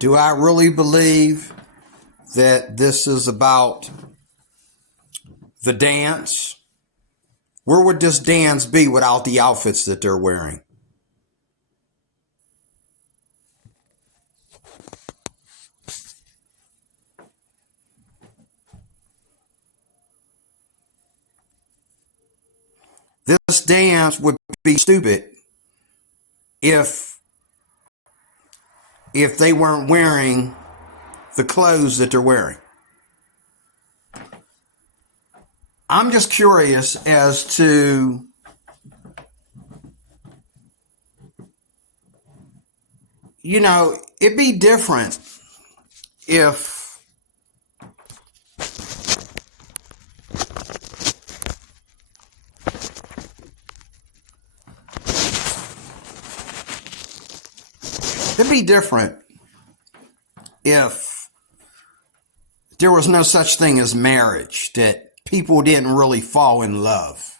Do I really believe that this is about the dance? Where would this dance be without the outfits that they're wearing? This dance would be stupid if they weren't wearing the clothes that they're wearing. I'm just curious as to it'd be different if there was no such thing as marriage, that people didn't really fall in love.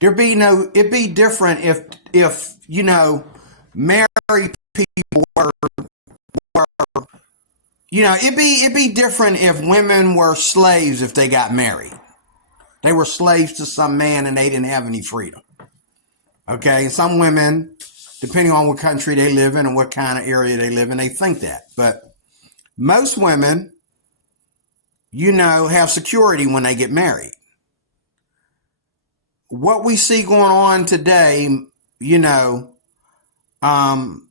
It'd be different if married people were it'd be different if women were slaves if they got married. They were slaves to some man and they didn't have any freedom. Okay, some women, depending on what country they live in and what kind of area they live in, they think that. But most women, have security when they get married. What we see going on today, more and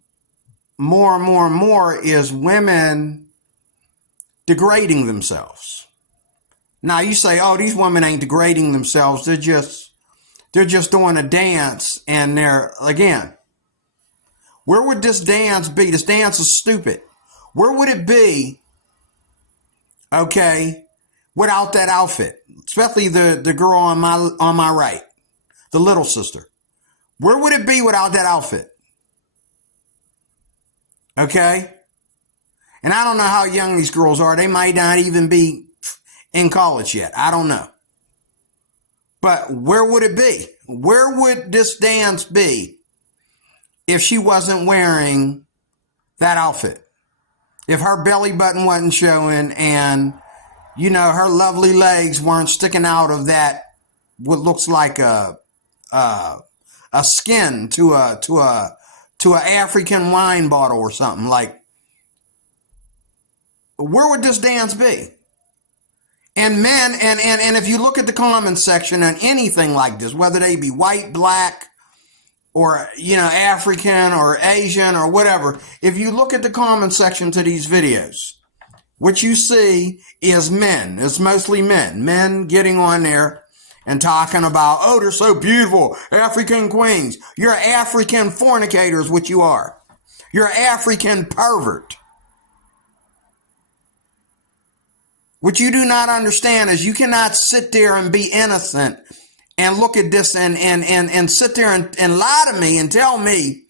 more and more is women degrading themselves. Now you say, oh, these women ain't degrading themselves. They're just doing a dance, and again, where would this dance be? This dance is stupid. Where would it be, okay, without that outfit? Especially the girl on my right, the little sister. Where would it be without that outfit? Okay? And I don't know how young these girls are. They might not even be in college yet. I don't know. But where would it be? Where would this dance be if she wasn't wearing that outfit? If her belly button wasn't showing and, her lovely legs weren't sticking out of that, what looks like a skin to a African wine bottle or something, like, where would this dance be? And men, and if you look at the comment section on anything like this, whether they be white, black, or, African or Asian or whatever, if you look at the comment section to these videos, what you see is men. It's mostly men getting on there and talking about, oh, they're so beautiful, African queens. You're African fornicators, what you are. You're African pervert. What you do not understand is you cannot sit there and be innocent and look at this and sit there and lie to me and tell me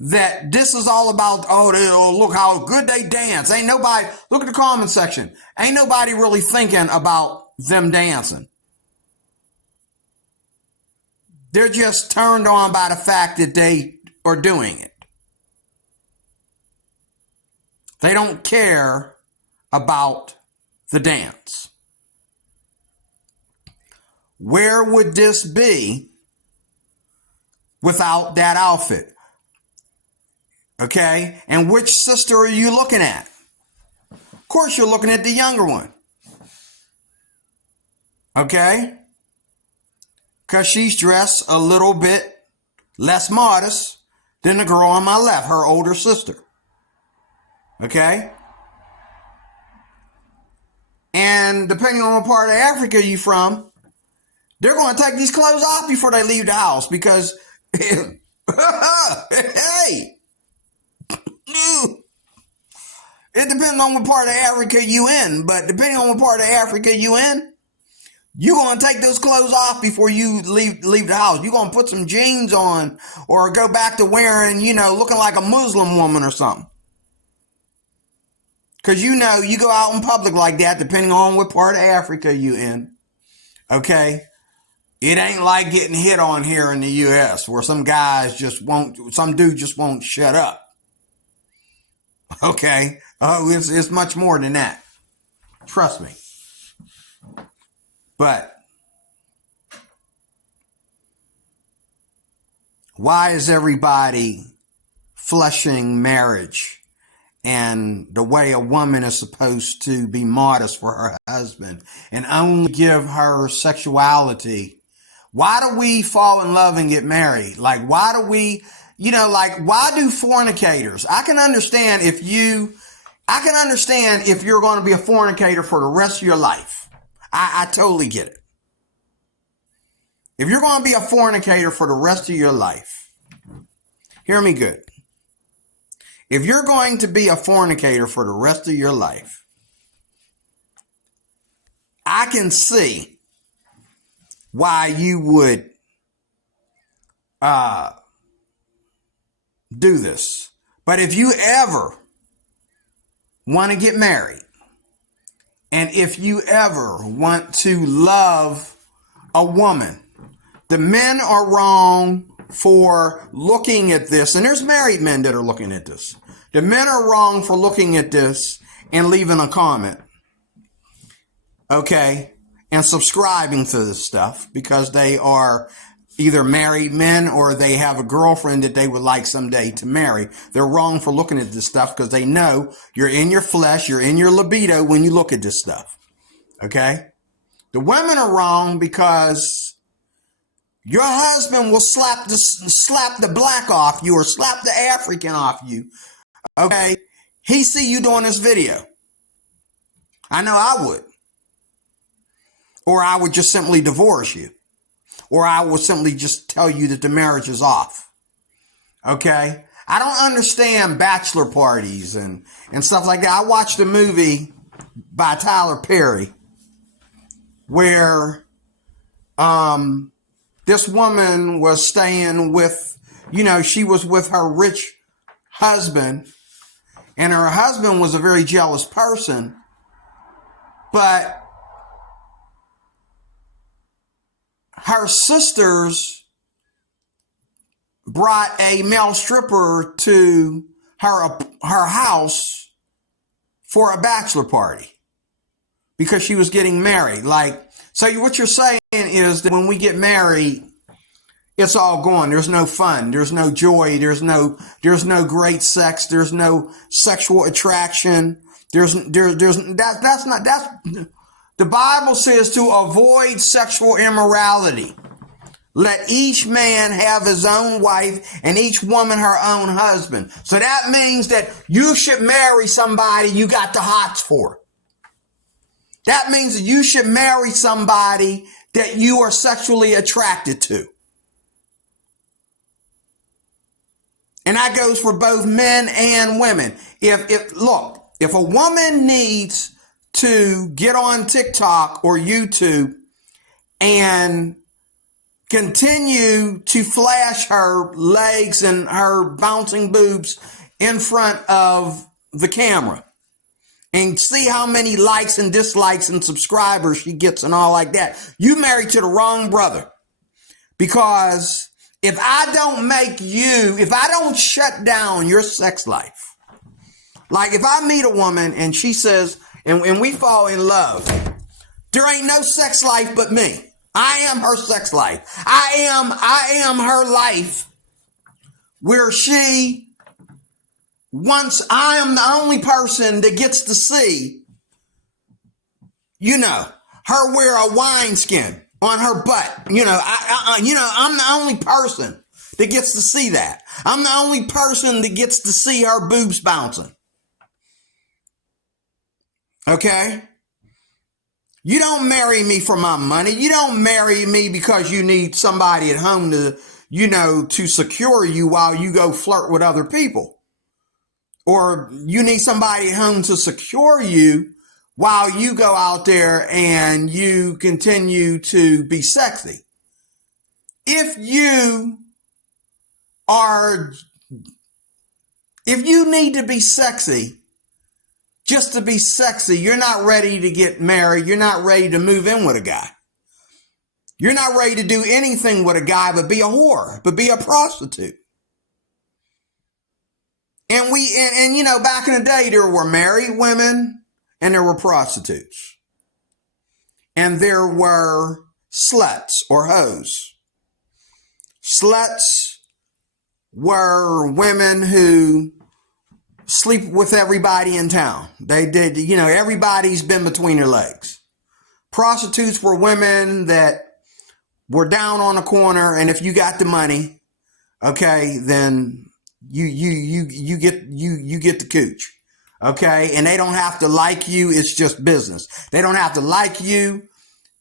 that this is all about, oh, look how good they dance. Ain't nobody, look at the comment section. Ain't nobody really thinking about them dancing. They're just turned on by the fact that they are doing it. They don't care about the dance. Where would this be without that outfit? Okay? And which sister are you looking at? Of course, you're looking at the younger one. Okay? Because she's dressed a little bit less modest than the girl on my left, her older sister. Okay? And depending on what part of Africa you're from, they're going to take these clothes off before they leave the house because, hey, it depends on what part of Africa you in, but depending on what part of Africa you in, you're going to take those clothes off before you leave the house. You're going to put some jeans on or go back to wearing, looking like a Muslim woman or something. Because you go out in public like that, depending on what part of Africa you in, okay? It ain't like getting hit on here in the U.S. where some dude just won't shut up. Okay? It's much more than that. Trust me. But why is everybody flushing marriage and the way a woman is supposed to be modest for her husband and only give her sexuality? Why do we fall in love and get married? Like, why do we, why do fornicators? I can understand if you're going to be a fornicator for the rest of your life. I totally get it. If you're going to be a fornicator for the rest of your life, hear me good. If you're going to be a fornicator for the rest of your life, I can see why you would do this. But if you ever want to get married, and if you ever want to love a woman, the men are wrong for looking at this. And there's married men that are looking at this. The men are wrong for looking at this and leaving a comment. Okay? And subscribing to this stuff because they are either married men or they have a girlfriend that they would like someday to marry. They're wrong for looking at this stuff because they know you're in your flesh, you're in your libido when you look at this stuff. Okay? The women are wrong because your husband will slap the black off you or slap the African off you. Okay? He see you doing this video. I know I would. Or I would just simply divorce you. Or I would simply just tell you that the marriage is off. Okay? I don't understand bachelor parties and stuff like that. I watched a movie by Tyler Perry where this woman was staying with, she was with her rich husband, and her husband was a very jealous person, but her sisters brought a male stripper to her house for a bachelor party because she was getting married. So what you're saying is that when we get married, it's all gone. There's no fun. There's no joy. There's no great sex. There's no sexual attraction. The Bible says to avoid sexual immorality. Let each man have his own wife and each woman her own husband. So that means that you should marry somebody you got the hots for. That means that you should marry somebody that you are sexually attracted to. And that goes for both men and women. If a woman needs to get on TikTok or YouTube and continue to flash her legs and her bouncing boobs in front of the camera and see how many likes and dislikes and subscribers she gets and all like that, you married to the wrong brother. Because if I don't shut down your sex life, like if I meet a woman and she says, and we fall in love, there ain't no sex life but me. I am her sex life. I am her life where I am the only person that gets to see, her wear a wineskin on her butt. I'm the only person that gets to see that. I'm the only person that gets to see her boobs bouncing. Okay? You don't marry me for my money. You don't marry me because you need somebody at home to secure you while you go flirt with other people. Or you need somebody at home to secure you while you go out there and you continue to be sexy. If you need to be sexy, just to be sexy, you're not ready to get married. You're not ready to move in with a guy. You're not ready to do anything with a guy but be a whore, but be a prostitute. And you know, back in the day, there were married women and there were prostitutes. And there were sluts or hoes. Sluts were women who sleep with everybody in town. They did, you know, everybody's been between their legs. Prostitutes were women that were down on the corner, and if you got the money, okay, then you get the cooch. Okay, and they don't have to like you. It's just business. They don't have to like you.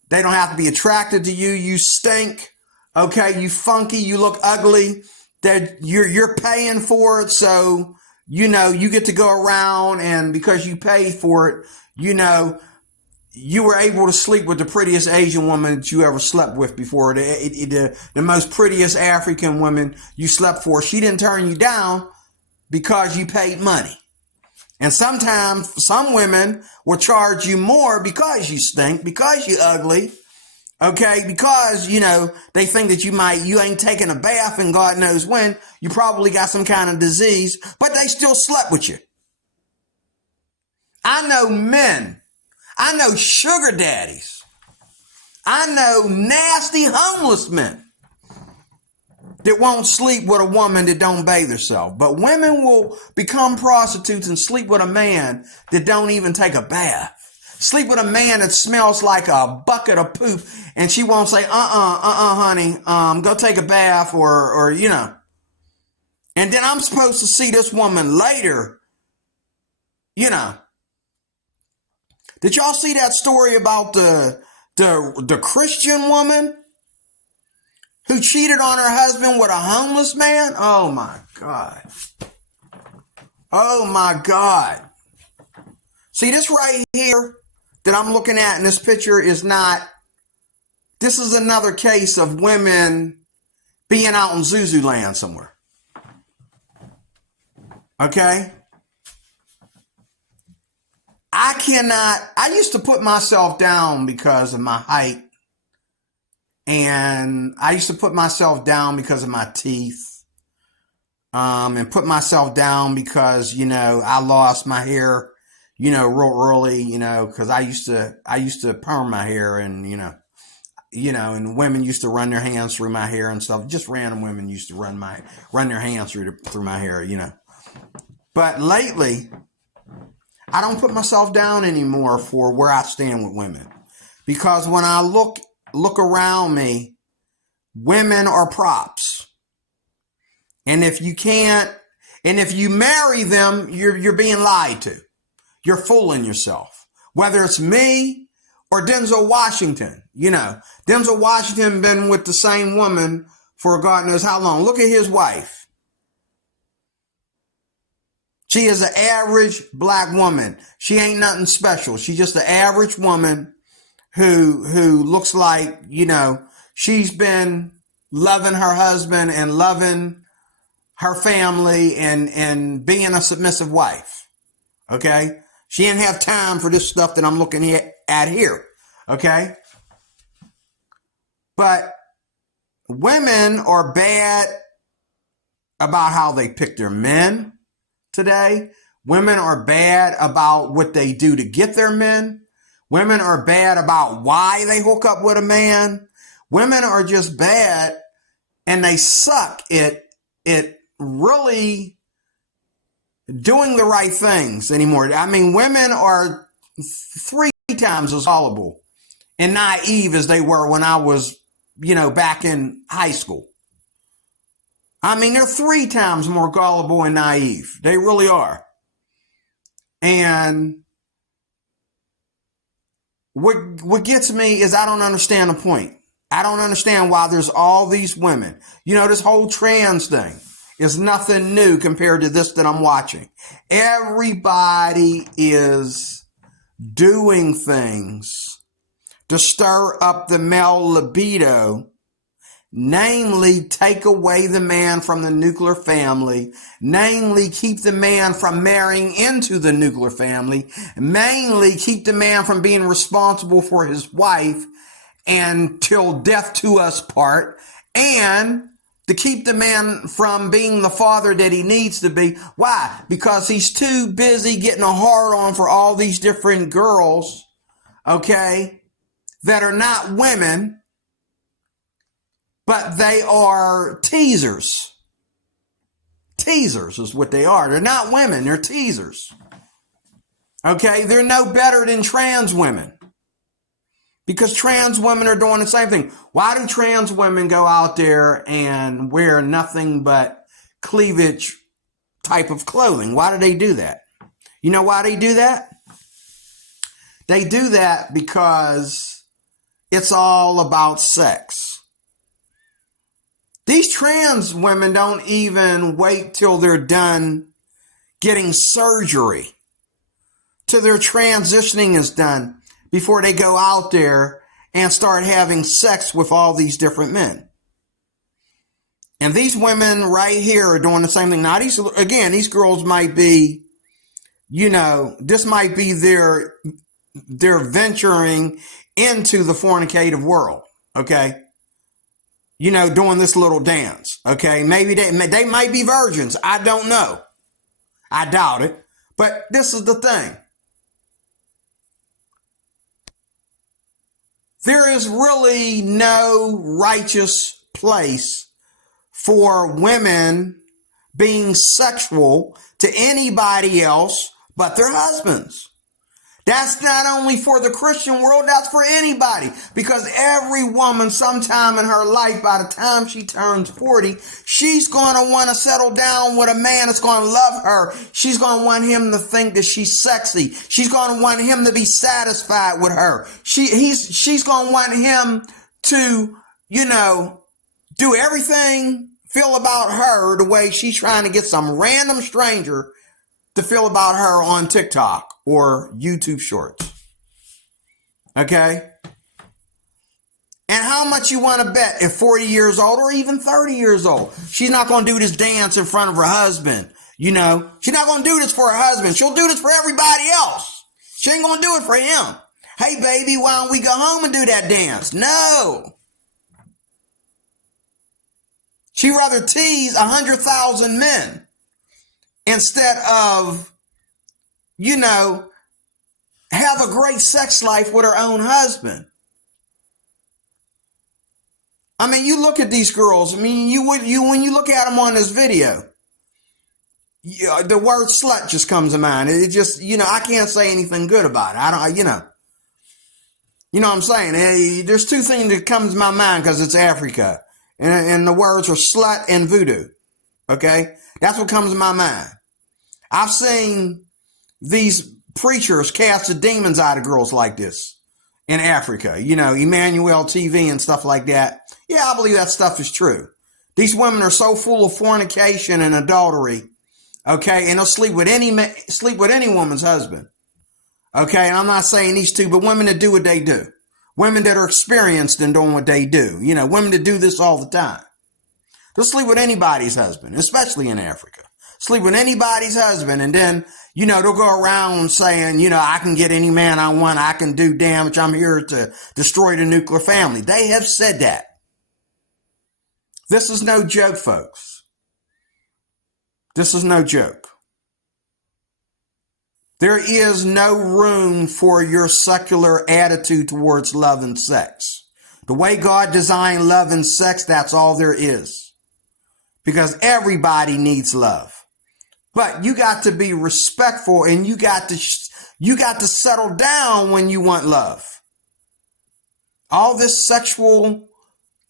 They don't have to be attracted to you. You stink. Okay, you funky. You look ugly. That you're paying for it, so you know you get to go around, and because you paid for it, you know you were able to sleep with the prettiest Asian woman that you ever slept with before. The most prettiest African woman you slept for. She didn't turn you down because you paid money. And sometimes some women will charge you more because you stink, because you ugly, okay, because, you know, they think that you ain't taking a bath and God knows when, you probably got some kind of disease, but they still slept with you. I know men, I know sugar daddies, I know nasty homeless men that won't sleep with a woman that don't bathe herself. But women will become prostitutes and sleep with a man that don't even take a bath. Sleep with a man that smells like a bucket of poop, and she won't say, honey, go take a bath or, you know. And then I'm supposed to see this woman later, you know. Did y'all see that story about the Christian woman who cheated on her husband with a homeless man? Oh my God. Oh my God. See, this right here that I'm looking at in this picture is not, this is another case of women being out in Zuzu land somewhere. Okay? I used to put myself down because of my height. And I used to put myself down because of my teeth. And put myself down because, you know, I lost my hair, you know, real early, you know, because I used to perm my hair, and, you know, and women used to run their hands through my hair and stuff. Just random women used to run their hands through my hair, you know. But lately, I don't put myself down anymore for where I stand with women, because when I look around me, women are props. And if you marry them, you're being lied to. You're fooling yourself. Whether it's me or Denzel Washington, you know, Denzel Washington been with the same woman for God knows how long. Look at his wife. She is an average black woman. She ain't nothing special. She's just an average woman who looks like, you know, she's been loving her husband and loving her family and being a submissive wife. Okay? She didn't have time for this stuff that I'm looking at here. Okay? But women are bad about how they pick their men today. Women are bad about what they do to get their men. Women are bad about why they hook up with a man. Women are just bad, and they suck at really doing the right things anymore. I mean, women are 3 times as gullible and naive as they were when I was, you know, back in high school. I mean, they're 3 times more gullible and naive. They really are. And what gets me is I don't understand the point. I don't understand why there's all these women. You know, this whole trans thing is nothing new compared to this that I'm watching. Everybody is doing things to stir up the male libido, namely take away the man from the nuclear family, namely keep the man from marrying into the nuclear family, mainly keep the man from being responsible for his wife and till death to us part, and to keep the man from being the father that he needs to be. Why? Because he's too busy getting a hard on for all these different girls, okay, that are not women, but they are teasers. Teasers is what they are. They're not women, they're teasers. Okay, they're no better than trans women. Because trans women are doing the same thing. Why do trans women go out there and wear nothing but cleavage type of clothing? Why do they do that? You know why they do that? They do that because it's all about sex. These trans women don't even wait till they're done getting surgery, till their transitioning is done, before they go out there and start having sex with all these different men. And these women right here are doing the same thing. Now, these girls might be, this might be their venturing into the fornicative world, okay? Doing this little dance, okay? Maybe they might be virgins. I don't know. I doubt it. But this is the thing. There is really no righteous place for women being sexual to anybody else but their husbands. That's not only for the Christian world, that's for anybody. Because every woman sometime in her life, by the time she turns 40, she's going to want to settle down with a man that's going to love her. She's going to want him to think that she's sexy. She's going to want him to be satisfied with her. She's going to want him to, do everything, feel about her the way she's trying to get some random stranger to feel about her on TikTok or YouTube Shorts. Okay? And how much you want to bet if 40 years old or even 30 years old, she's not going to do this dance in front of her husband. She's not going to do this for her husband. She'll do this for everybody else. She ain't going to do it for him. Hey, baby, why don't we go home and do that dance? No. She'd rather tease 100,000 men instead of, have a great sex life with her own husband. I mean, you look at these girls. I mean, when you look at them on this video, the word slut just comes to mind. It just, I can't say anything good about it. I don't, you know what I'm saying? There's two things that comes to my mind because it's Africa. And the words are slut and voodoo. Okay? That's what comes to my mind. I've seen these preachers cast the demons out of girls like this in Africa. Emmanuel TV and stuff like that. Yeah, I believe that stuff is true. These women are so full of fornication and adultery. Okay? And they'll sleep with any woman's husband. Okay? And I'm not saying these two, but women that do what they do. Women that are experienced in doing what they do. Women that do this all the time. They'll sleep with anybody's husband, especially in Africa. Sleep with anybody's husband, and then, they'll go around saying, I can get any man I want. I can do damage. I'm here to destroy the nuclear family. They have said that. This is no joke, folks. This is no joke. There is no room for your secular attitude towards love and sex. The way God designed love and sex, that's all there is. Because everybody needs love. But you got to be respectful, and you got to settle down when you want love. All this sexual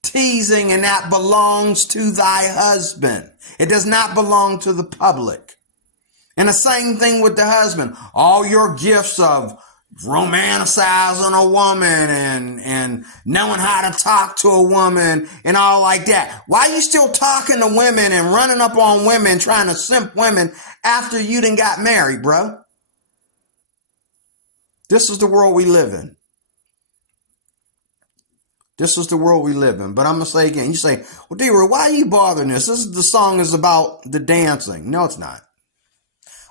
teasing and that belongs to thy husband. It does not belong to the public. And the same thing with the husband. All your gifts of romanticizing a woman and knowing how to talk to a woman and all like that. Why are you still talking to women and running up on women, trying to simp women after you done got married, bro? This is the world we live in. This is the world we live in. But I'm going to say again, you say, well, D-Roy, why are you bothering this? The song is about the dancing. No, it's not.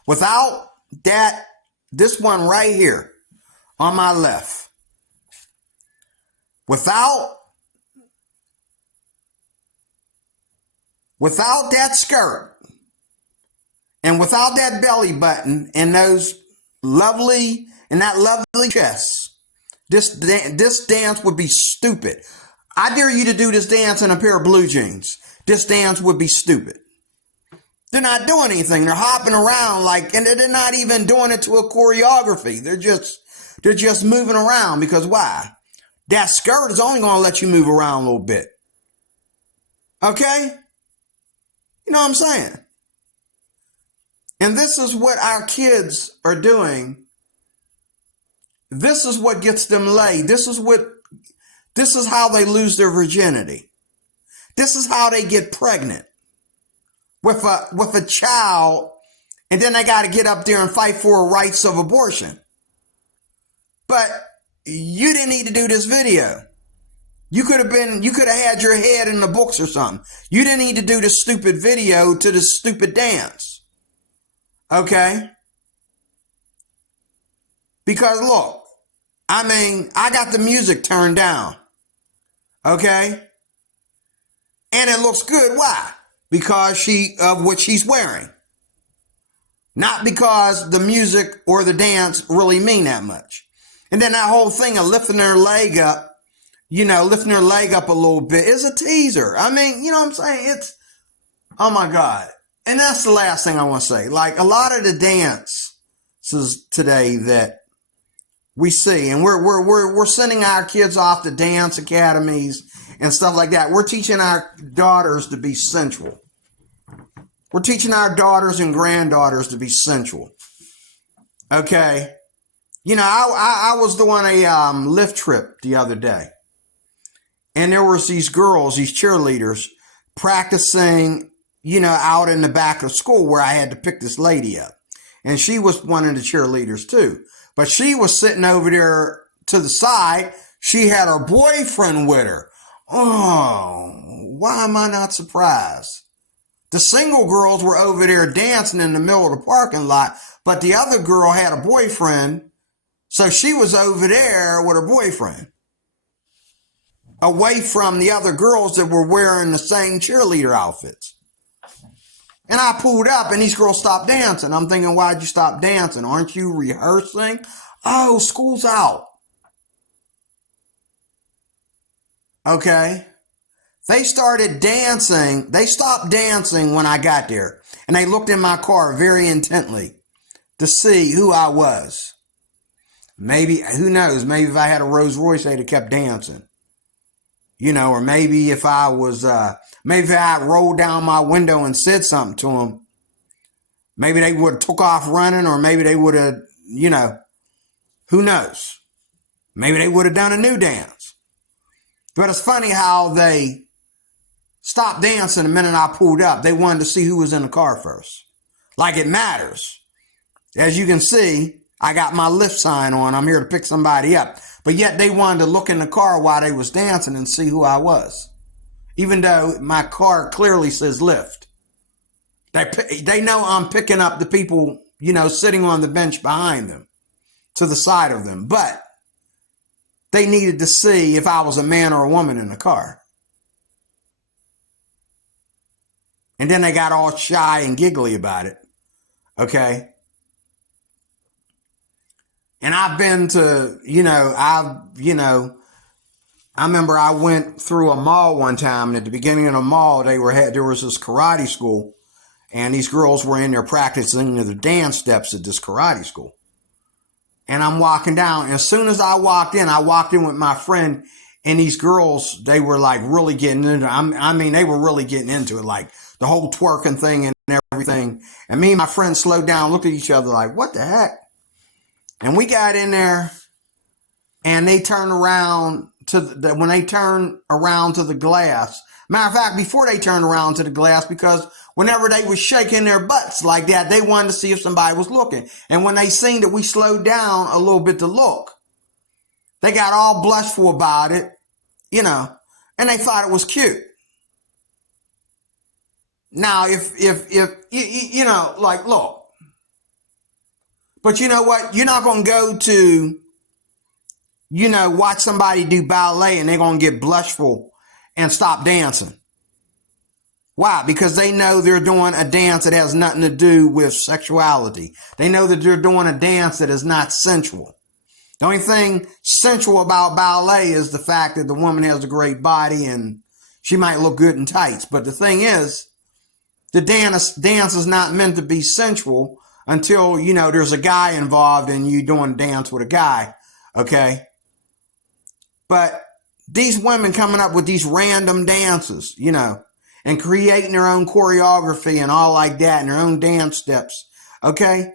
Without that, this one right here on my left, without without that skirt and without that belly button and that lovely chest, this dance would be stupid. I dare you to do this dance in a pair of blue jeans. This dance would be stupid. They're not doing anything. They're hopping around and they're not even doing it to a choreography. They're just moving around because why? That skirt is only going to let you move around a little bit. Okay? You know what I'm saying? And this is what our kids are doing. This is what gets them laid. This is how they lose their virginity. This is how they get pregnant with a child, and then they got to get up there and fight for rights of abortion. But you didn't need to do this video. You could have had your head in the books or something. You didn't need to do this stupid video to this stupid dance. Okay? Because look, I got the music turned down. Okay? And it looks good. Why? Because of what she's wearing. Not because the music or the dance really mean that much. And then that whole thing of lifting her leg up, lifting her leg up a little bit is a teaser. I mean, you know what I'm saying? It's, oh my God. And that's the last thing I want to say. Like a lot of the dances today that we see, and we're sending our kids off to dance academies and stuff like that. We're teaching our daughters to be sensual. We're teaching our daughters and granddaughters to be sensual. Okay. I was doing a lift trip the other day, and there was these girls, these cheerleaders, practicing, out in the back of school where I had to pick this lady up. And she was one of the cheerleaders too. But she was sitting over there to the side. She had her boyfriend with her. Oh, why am I not surprised? The single girls were over there dancing in the middle of the parking lot, but the other girl had a boyfriend, so she was over there with her boyfriend, away from the other girls that were wearing the same cheerleader outfits. And I pulled up and these girls stopped dancing. I'm thinking, why'd you stop dancing? Aren't you rehearsing? Oh, school's out. Okay. They started dancing. They stopped dancing when I got there. And they looked in my car very intently to see who I was. Maybe, who knows, maybe if I had a Rolls Royce, they'd have kept dancing. Or maybe if I rolled down my window and said something to them, maybe they would have took off running, or maybe they would have, who knows? Maybe they would have done a new dance. But it's funny how they stopped dancing the minute I pulled up. They wanted to see who was in the car first. Like it matters. As you can see, I got my lift sign on. I'm here to pick somebody up. But yet they wanted to look in the car while they was dancing and see who I was. Even though my car clearly says lift. They know I'm picking up the people, sitting on the bench behind them, to the side of them. But they needed to see if I was a man or a woman in the car. And then they got all shy and giggly about it. Okay? And I've been to, I remember I went through a mall one time, and at the beginning of the mall, there was this karate school, and these girls were in there practicing the dance steps at this karate school. And I'm walking down, and as soon as I walked in with my friend, and these girls, they were like really getting into it. They were really getting into it, like the whole twerking thing and everything. And me and my friend slowed down, looked at each other like, what the heck? And we got in there, and they turned around when they turned around to the glass. Matter of fact, before they turned around to the glass, because whenever they were shaking their butts like that, they wanted to see if somebody was looking. And when they seen that we slowed down a little bit to look, they got all blushful about it, and they thought it was cute. Now, if look. But you know what? You're not going to go to, watch somebody do ballet and they're going to get blushful and stop dancing. Why? Because they know they're doing a dance that has nothing to do with sexuality. They know that they're doing a dance that is not sensual. The only thing sensual about ballet is the fact that the woman has a great body and she might look good in tights. But the thing is, the dance is not meant to be sensual until, you know, there's a guy involved and you doing a dance with a guy. Okay. But these women coming up with these random dances, you know, and creating their own choreography and all like that and their own dance steps. Okay.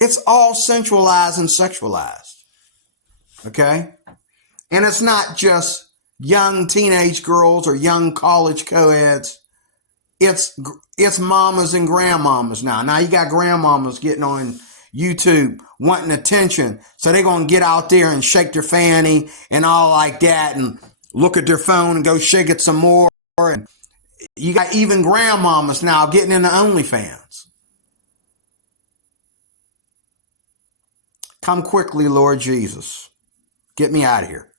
It's all sensualized and sexualized. Okay. And it's not just young teenage girls or young college co-eds. It's mamas and grandmamas now. Now you got grandmamas getting on YouTube wanting attention. So they're going to get out there and shake their fanny and all like that and look at their phone and go shake it some more. And you got even grandmamas now getting into OnlyFans. Come quickly, Lord Jesus. Get me out of here.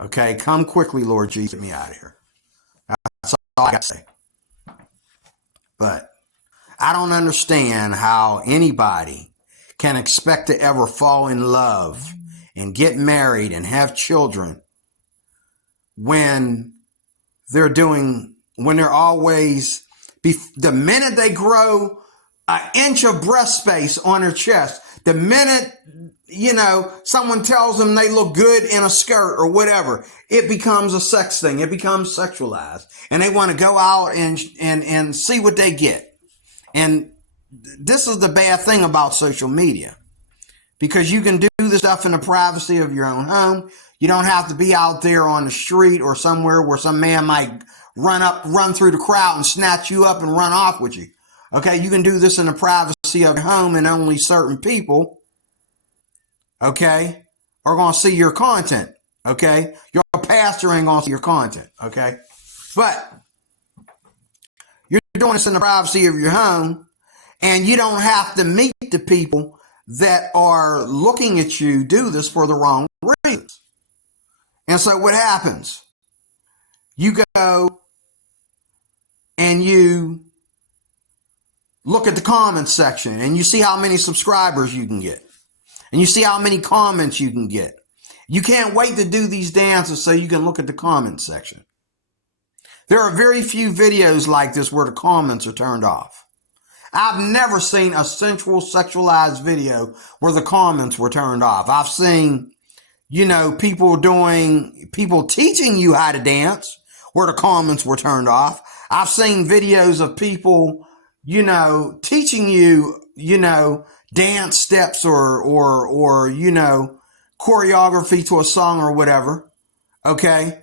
Okay, come quickly, Lord Jesus. Get me out of here. That's all I got to say. But I don't understand how anybody can expect to ever fall in love and get married and have children when they're always, the minute they grow an inch of breast space on their chest, the minute, you know, someone tells them they look good in a skirt or whatever, it becomes a sex thing. It becomes sexualized. And they want to go out and see what they get. And this is the bad thing about social media. Because you can do this stuff in the privacy of your own home. You don't have to be out there on the street or somewhere where some man might run through the crowd and snatch you up and run off with you. Okay, you can do this in the privacy of your home, and only certain people, okay, are going to see your content. Okay, your pastor ain't going to see your content. Okay, but you're doing this in the privacy of your home, and you don't have to meet the people that are looking at you do this for the wrong reasons. And so what happens? You go and you look at the comments section and you see how many subscribers you can get. And you see how many comments you can get. You can't wait to do these dances so you can look at the comments section. There are very few videos like this where the comments are turned off. I've never seen a sensual, sexualized video where the comments were turned off. I've seen, you know, people teaching you how to dance where the comments were turned off. I've seen videos of people, you know, teaching you, you know, dance steps or, you know, choreography to a song or whatever. Okay.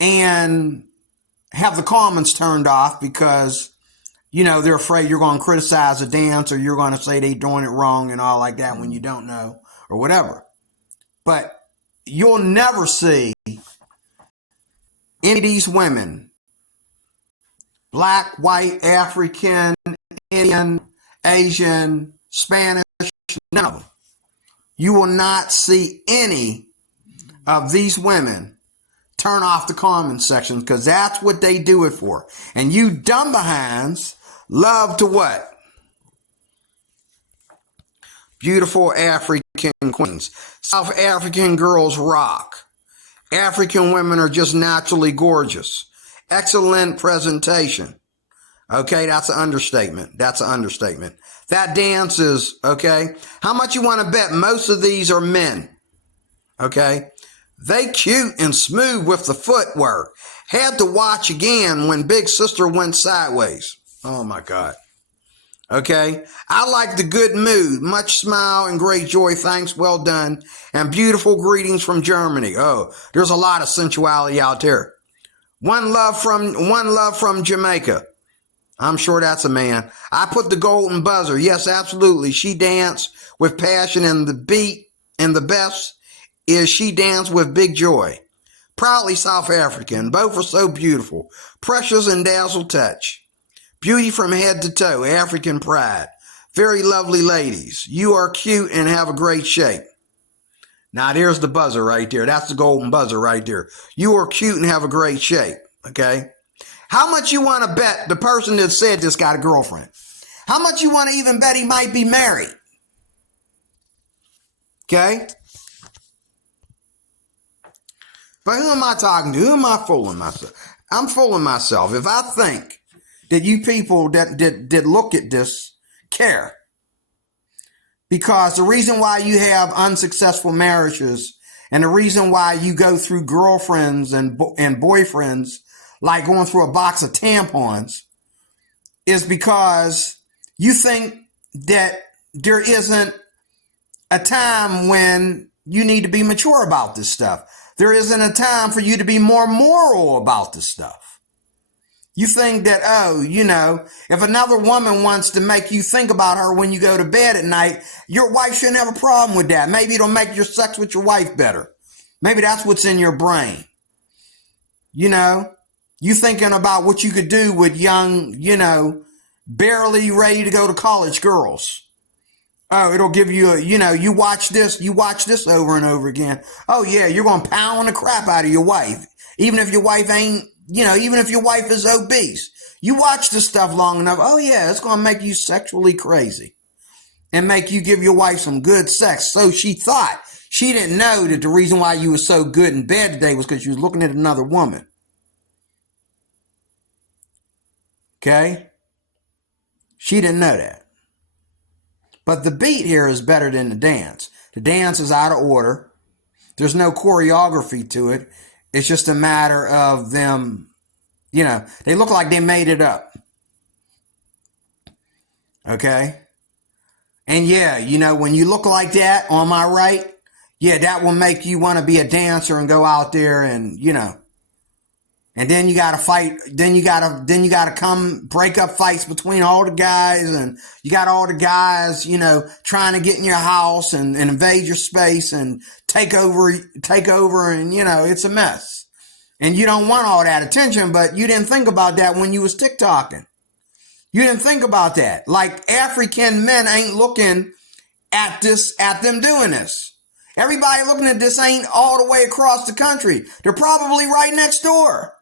And have the comments turned off because, you know, they're afraid you're going to criticize the dance or you're going to say they're doing it wrong and all like that when you don't know or whatever. But you'll never see any of these women, black, white, African, Indian, Asian, Spanish, none of them. You will not see any of these women turn off the comment section because that's what they do it for. And you dumb behinds love to what? Beautiful African queens. South African girls rock. African women are just naturally gorgeous. Excellent presentation. Okay, that's an understatement. That's an understatement. That dance is, okay. How much you want to bet most of these are men? Okay. They cute and smooth with the footwork. Had to watch again when Big Sister went sideways. Oh my God. Okay. I like the good mood. Much smile and great joy. Thanks. Well done. And beautiful greetings from Germany. Oh, there's a lot of sensuality out there. One love from Jamaica. I'm sure that's a man. I put the golden buzzer. Yes, absolutely. She danced with passion and the beat, and the best is she danced with big joy. Proudly South African. Both are so beautiful. Precious and dazzle touch. Beauty from head to toe. African pride. Very lovely ladies. You are cute and have a great shape. Now there's the buzzer right there. That's the golden buzzer right there. You are cute and have a great shape. Okay? How much you want to bet the person that said this got a girlfriend? How much you want to even bet he might be married? Okay? But who am I talking to? Who am I fooling myself? I'm fooling myself if I think that you people that look at this care. Because the reason why you have unsuccessful marriages and the reason why you go through girlfriends and boyfriends like going through a box of tampons is because you think that there isn't a time when you need to be mature about this stuff. There isn't a time for you to be more moral about this stuff. You think that, oh, you know, if another woman wants to make you think about her when you go to bed at night, your wife shouldn't have a problem with that. Maybe it'll make your sex with your wife better. Maybe that's what's in your brain. You know, you thinking about what you could do with young, you know, barely ready to go to college girls. Oh, it'll give you a, you know, you watch this over and over again. Oh yeah, you're going to pound the crap out of your wife. Even if your wife ain't, you know, even if your wife is obese. You watch this stuff long enough. Oh yeah, it's going to make you sexually crazy. And make you give your wife some good sex. So she thought. She didn't know that the reason why you were so good in bed today was because you was looking at another woman. Okay? She didn't know that. But the beat here is better than the dance. The dance is out of order. There's no choreography to it. It's just a matter of them, you know, they look like they made it up. Okay? And yeah, you know, when you look like that on my right, yeah, that will make you want to be a dancer and go out there and, you know, and then you got to fight. Then you got to come break up fights between all the guys, and you got all the guys, you know, trying to get in your house and invade your space and take over. And, you know, it's a mess. And you don't want all that attention, but you didn't think about that when you was TikToking. You didn't think about that. Like African men ain't looking at them doing this. Everybody looking at this ain't all the way across the country. They're probably right next door.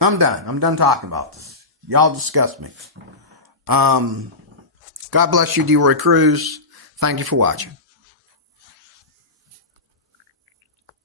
I'm done. I'm done talking about this. Y'all disgust me. God bless you, D. Roy Cruz. Thank you for watching.